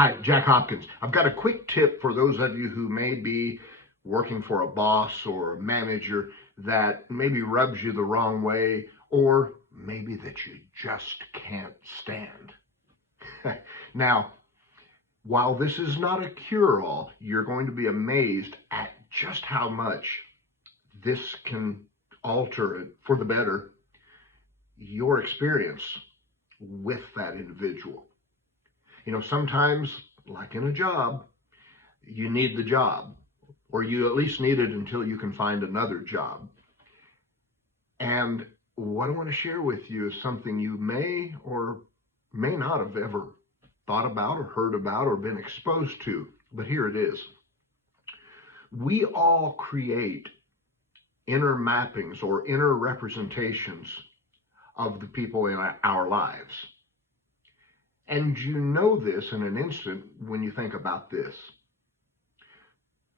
Hi, Jack Hopkins. I've got a quick tip for those of you who may be working for a boss or a manager that maybe rubs you the wrong way, or maybe that you just can't stand. Now, while this is not a cure-all, you're going to be amazed at just how much this can alter, for the better, your experience with that individual. You know, sometimes, like in a job, you need the job, or you at least need it until you can find another job. And what I want to share with you is something you may or may not have ever thought about or heard about or been exposed to, but here it is. We all create inner mappings or inner representations of the people in our lives. And you know this in an instant when you think about this.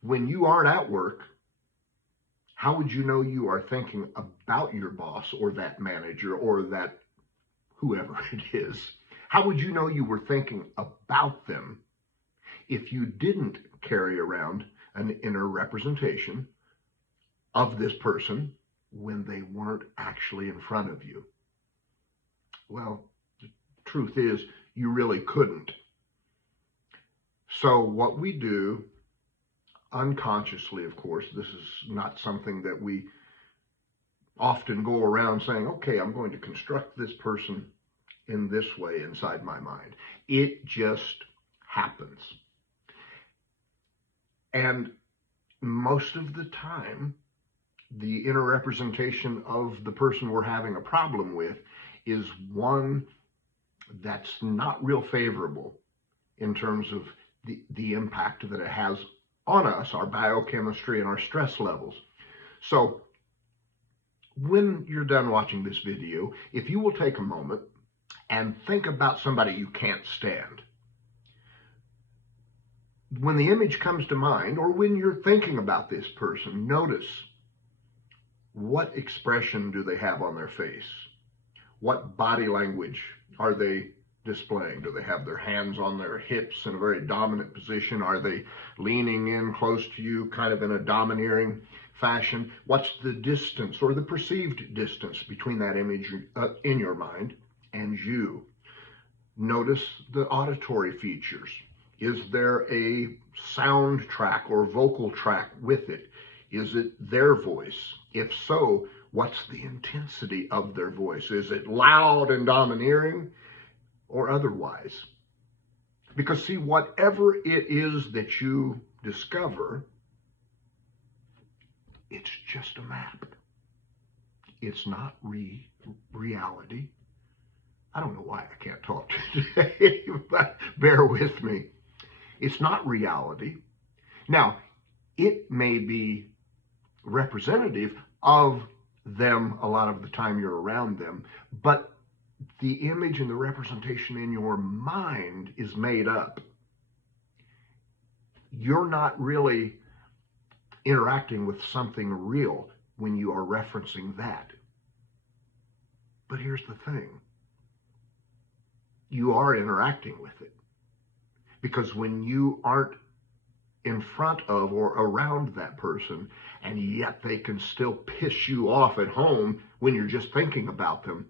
When you aren't at work, how would you know you are thinking about your boss or that manager or that whoever it is? How would you know you were thinking about them if you didn't carry around an inner representation of this person when they weren't actually in front of you? Well, the truth is, you really couldn't. So what we do, unconsciously, of course, this is not something that we often go around saying, okay, I'm going to construct this person in this way inside my mind. It just happens. And most of the time, the inner representation of the person we're having a problem with is one that's not real favorable in terms of the impact that it has on us, our biochemistry and our stress levels. So when you're done watching this video, if you will take a moment and think about somebody you can't stand. When the image comes to mind, or when you're thinking about this person, notice what expression do they have on their face? What body language are they displaying? Do they have their hands on their hips in a very dominant position? Are they leaning in close to you, kind of in a domineering fashion? What's the distance or the perceived distance between that image in your mind and you? Notice the auditory features. Is there a sound track or vocal track with it? Is it their voice? If so, what's the intensity of their voice? Is it loud and domineering or otherwise? Because see, whatever it is that you discover, it's just a map. It's not reality. I don't know why I can't talk today, but bear with me. It's not reality. Now, it may be representative of them a lot of the time you're around them, but the image and the representation in your mind is made up. You're not really interacting with something real when you are referencing that. But here's the thing. You are interacting with it. Because when you aren't in front of or around that person, and yet they can still piss you off at home when you're just thinking about them,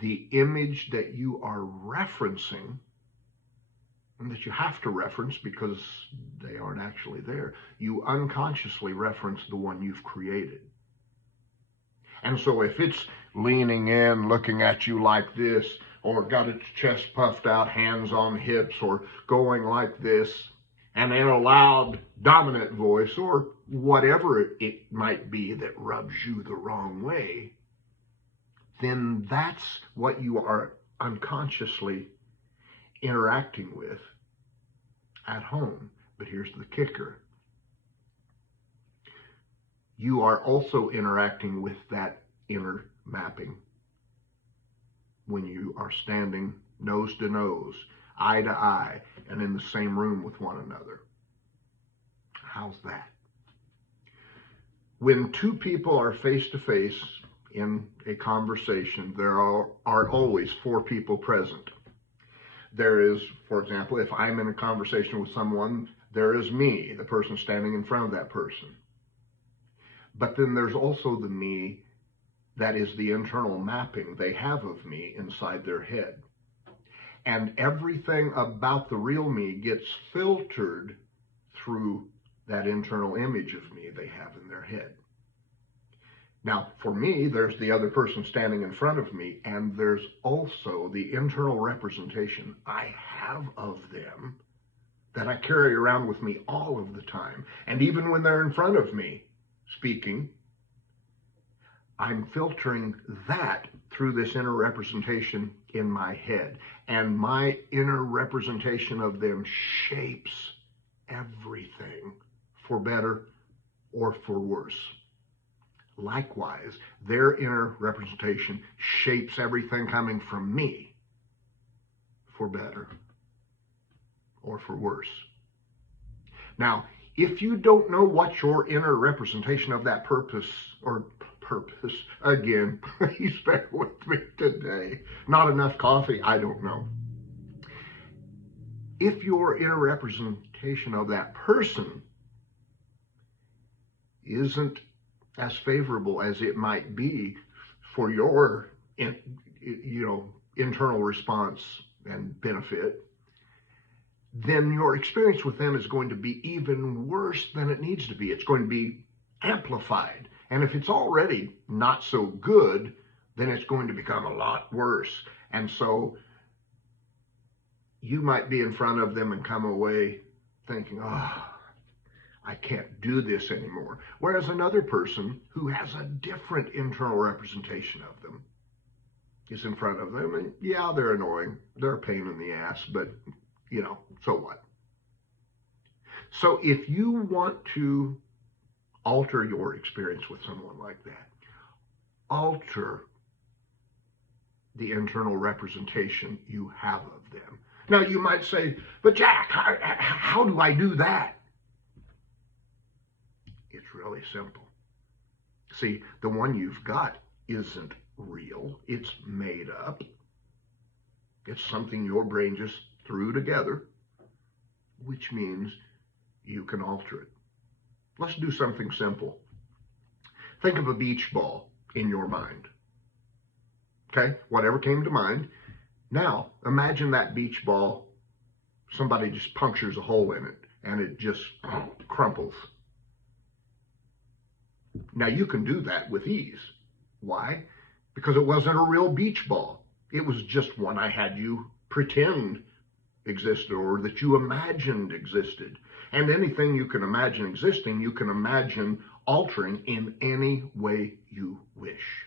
the image that you are referencing, and that you have to reference because they aren't actually there, you unconsciously reference the one you've created. And so if it's leaning in, looking at you like this, or got its chest puffed out, hands on hips, or going like this, and in a loud, dominant voice, or whatever it might be that rubs you the wrong way, then that's what you are unconsciously interacting with at home. But here's the kicker. You are also interacting with that inner mapping when you are standing nose to nose, eye to eye, and in the same room with one another. How's that? When two people are face to face in a conversation, there are always four people present. There is, for example, if I'm in a conversation with someone, there is me, the person standing in front of that person. But then there's also the me that is the internal mapping they have of me inside their head. And everything about the real me gets filtered through that internal image of me they have in their head. Now, for me, there's the other person standing in front of me, and there's also the internal representation I have of them that I carry around with me all of the time. And even when they're in front of me speaking, I'm filtering that through this inner representation in my head. And my inner representation of them shapes everything for better or for worse. Likewise, their inner representation shapes everything coming from me for better or for worse. Now, if you don't know what your inner representation of that purpose, again, please bear with me today. Not enough coffee, I don't know. If your inner representation of that person isn't as favorable as it might be for your internal response and benefit, then your experience with them is going to be even worse than it needs to be. It's going to be amplified. And if it's already not so good, then it's going to become a lot worse. And so you might be in front of them and come away thinking, I can't do this anymore. Whereas another person who has a different internal representation of them is in front of them, and yeah, they're annoying. They're a pain in the ass, but so what? So if you want to alter your experience with someone like that, alter the internal representation you have of them. Now you might say, but Jack, how do I do that? It's really simple. See, the one you've got isn't real. It's made up. It's something your brain just threw together, which means you can alter it. Let's do something simple. Think of a beach ball in your mind. Okay, whatever came to mind. Now, imagine that beach ball, somebody just punctures a hole in it and it just crumples. Now, you can do that with ease. Why? Because it wasn't a real beach ball. It was just one I had you pretend existed or that you imagined existed. And anything you can imagine existing, you can imagine altering in any way you wish.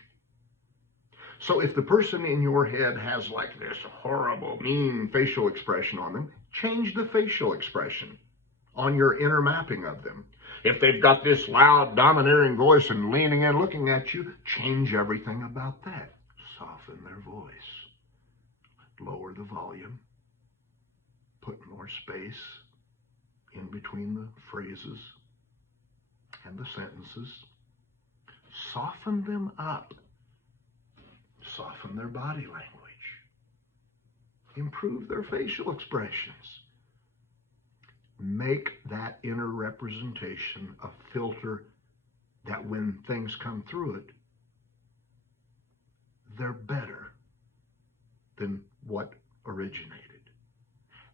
So if the person in your head has like this horrible, mean facial expression on them, change the facial expression on your inner mapping of them. If they've got this loud, domineering voice and leaning in, looking at you, change everything about that. Soften their voice. Lower the volume. Put more space in between the phrases and the sentences. Soften them up. Soften their body language. Improve their facial expressions. Make that inner representation a filter that when things come through it, they're better than what originated.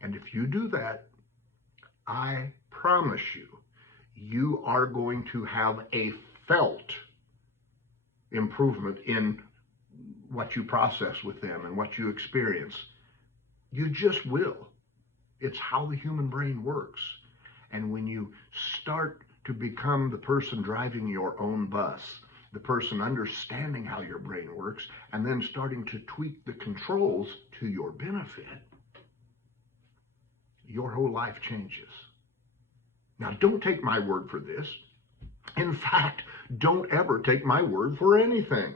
And if you do that, I promise you, you are going to have a felt improvement in what you process with them and what you experience. You just will. It's how the human brain works. And when you start to become the person driving your own bus, the person understanding how your brain works, and then starting to tweak the controls to your benefit, your whole life changes. Now, don't take my word for this. In fact, don't ever take my word for anything.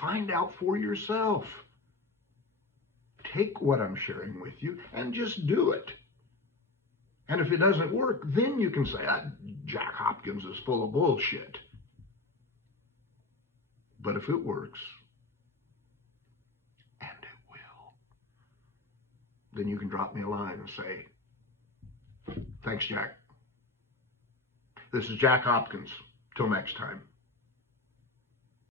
Find out for yourself. Take what I'm sharing with you and just do it. And if it doesn't work, then you can say, Jack Hopkins is full of bullshit. But if it works, and it will, then you can drop me a line and say, thanks, Jack. This is Jack Hopkins. Till next time.